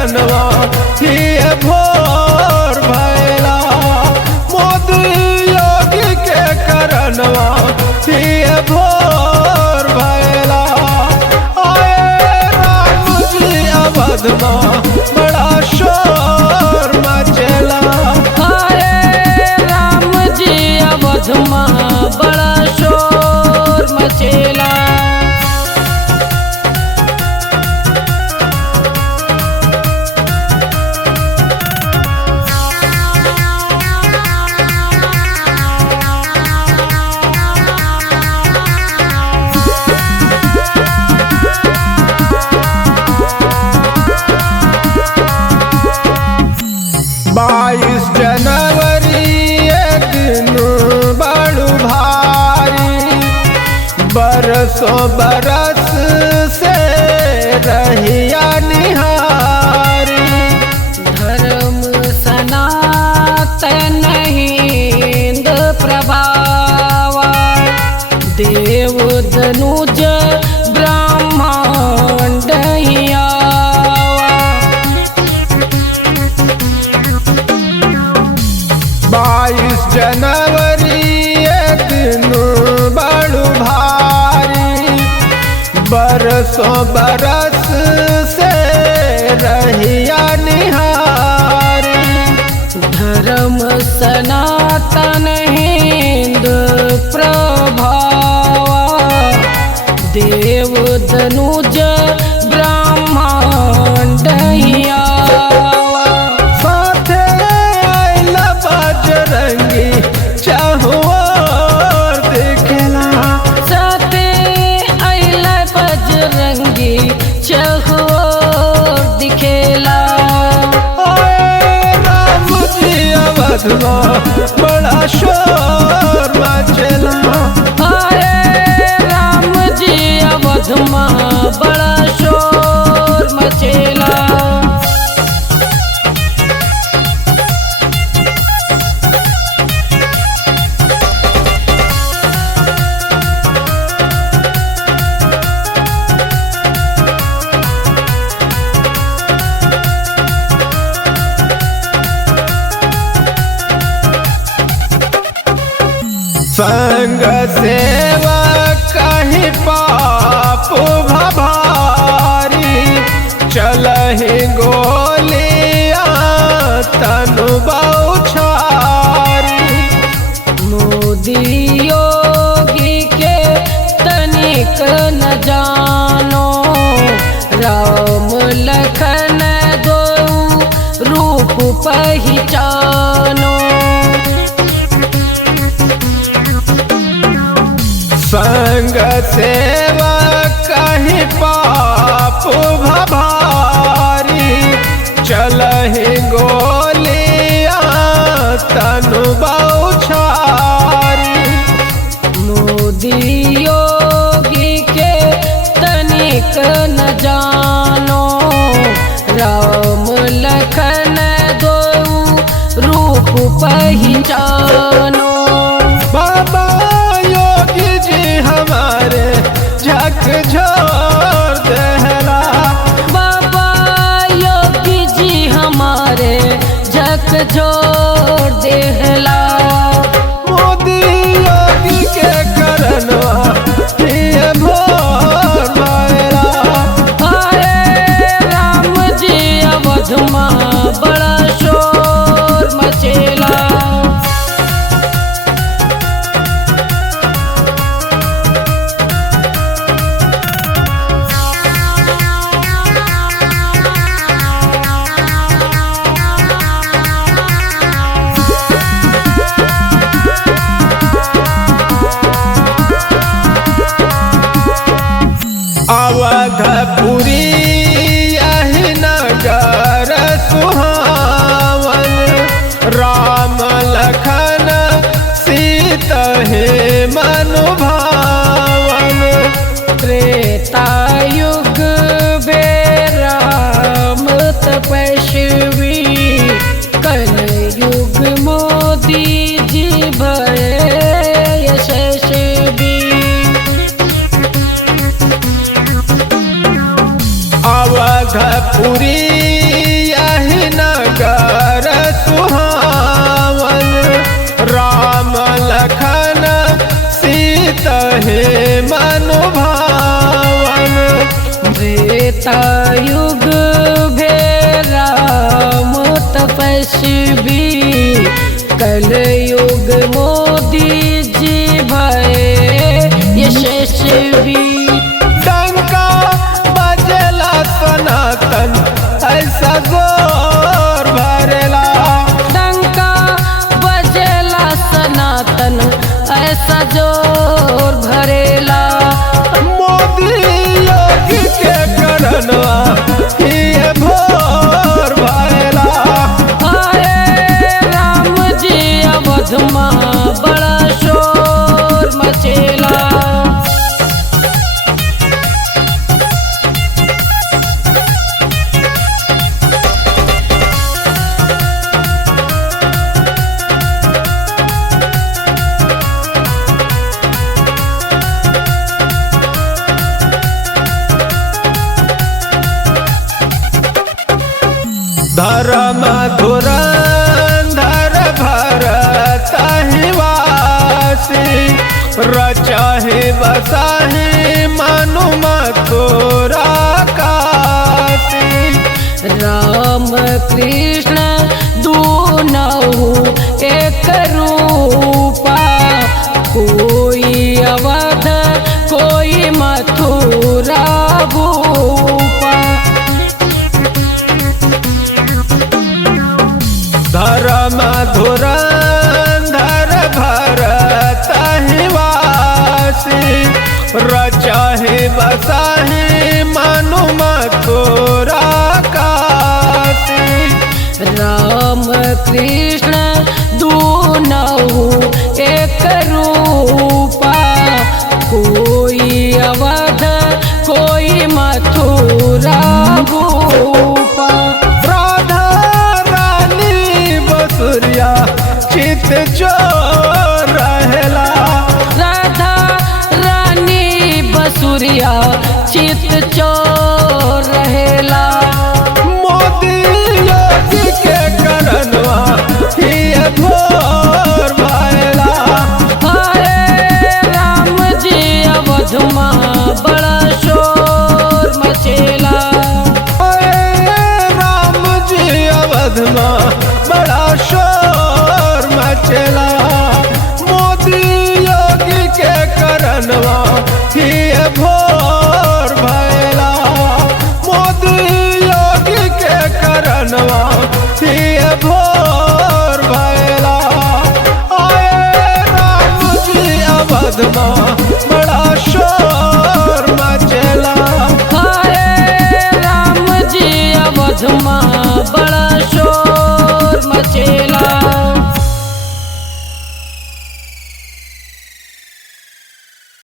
करनवा ही भोर भैला। मोदी योगी के करनवा ही भोर भैला। आए राम जी अवध में बड़ा शोर मचेला। आए राम जी अवध में बड़ा शोर मचेला। बाईस जनवरी एक दिन बड़ू भारी। बरसों बरस से रहिया निहारी। धर्म सनातन हिंद प्रभावा। देव धनुज ब्रह्मांड हियावा। 22 जनवरी एक दिन बड़ू भारी। बरसों बरस से रहिया निहारी। धर्म सनातन हिंद प्रभावा। देव धनुज ब्रह्मांड हियावा। साथे आइल बजरंगी चहुओर दिखेला। साथे आइल बजरंगी चहुओर दिखेला। आए राम जी अवध में बड़ा शोर मचेला। आए राम जी अवध में बड़ा शोर मचेला। संग सेवा कहीं पाप भभारी। चलहि गोलियां तनु बौछारी। मोदी योगी के तनिक न जानो। राम लखन दो रूप पहचानो। संग सेवा कहीं पाप भभारी। चलहि गोलियां तनु बौछारी। मोदी योगी के तनिक न जानो। राम लखन दो रूप पहचानो। बाबा योगी जी हमारे झकझोर देहला। बाबा योगी जी हमारे झकझोर देहला। मोदी योगी के करनवा ये भोर भैला। आए राम जी अवध में बड़ा शोर मचेला। अवधपुरी यही नगर सुहावन। राम लखन सीता हे मनु भावन। त्रेता युग बेराम तपस्वी। कलयुग मोदी जी भय यशस्वी। अवधपुरी त्रेता युग भे राम तपस्वी कलयुग मोदी जी भये यशस्वी। डंका बजेला सनातन ऐसा जोर भरेला, डंका बजेला सनातन ऐसा जोर भरेला। मोदी योगी के करनवा ये भोर भरेला। आए राम जी अवध माँ बड़ा शोर मचेला। धर्म धुरंधर भरत हिवासी, रचाहि बसाहि मनु मथुरा काशी। राम कृष्ण दूनहु एक रूपा, कोई अवध कोई मथुरा भूपा। धर्म धुरंधर भरत हिवासी, रचाहि बसाहि मनु मथुरा काशी। राम कृष्ण दूनहु एक रूपा, कोई अवध कोई मथुरा भूपा।